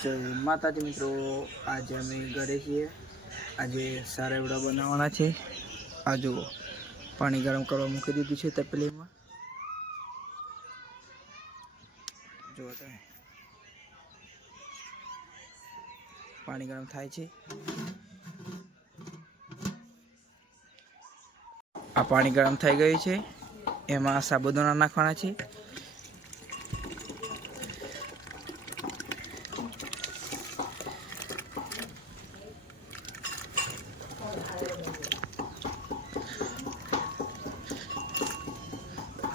જય માતાજી મિત્રો, આજે અમે ઘરે છીએ। આજે સારા એવડા બનાવવાના છે। આ જુઓ, પાણી ગરમ કરવા મૂકી દીધું છે તપેલીમાં। જુઓ તમે, પાણી ગરમ થાય છે। આ પાણી ગરમ થઈ ગયું છે, એમાં સાબુદાણા નાખવાના છે।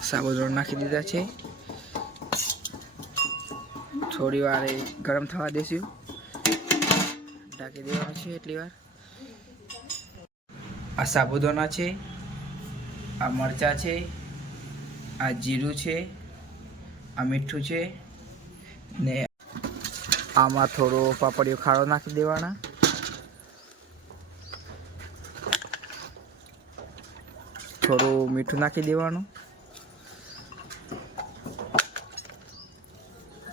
સાબુદાણા નાખી દીધા છે। થોડી વાર ગરમ થવા દેશું, ઢાંકી દેવાનું છે એટલી વાર। આ સાબુદાણા છે, આ મરચાં છે, આ જીરું છે, આ મીઠું છે ને આમાં થોડો પાપડીયો ખારો નાખી દેવાના। થોડું મીઠું નાખી દેવાનું,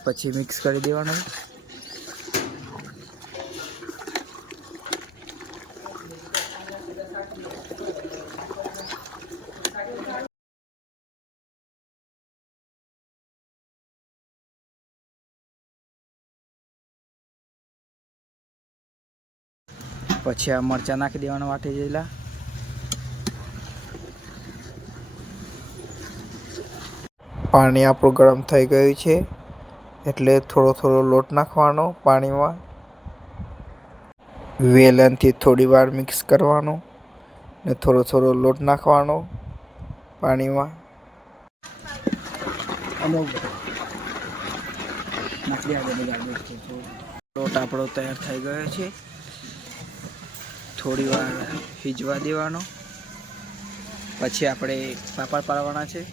પછી મિક્સ કરી દેવાનું। પછી આ મરચાં નાખી દેવાના વાટી જેલા। પાણી આપણું ગરમ થઈ ગયું છે, એટલે થોડો થોડો લોટ નાખવાનો પાણીમાં। વેલણથી થોડી વાર મિક્સ કરવાનું ને થોડો થોડો લોટ નાખવાનો પાણીમાં। લોટ આપણો તૈયાર થઈ ગયો છે, થોડી વાર ભીજવા દેવાનો, પછી આપણે પાપડ પાડવાના છે।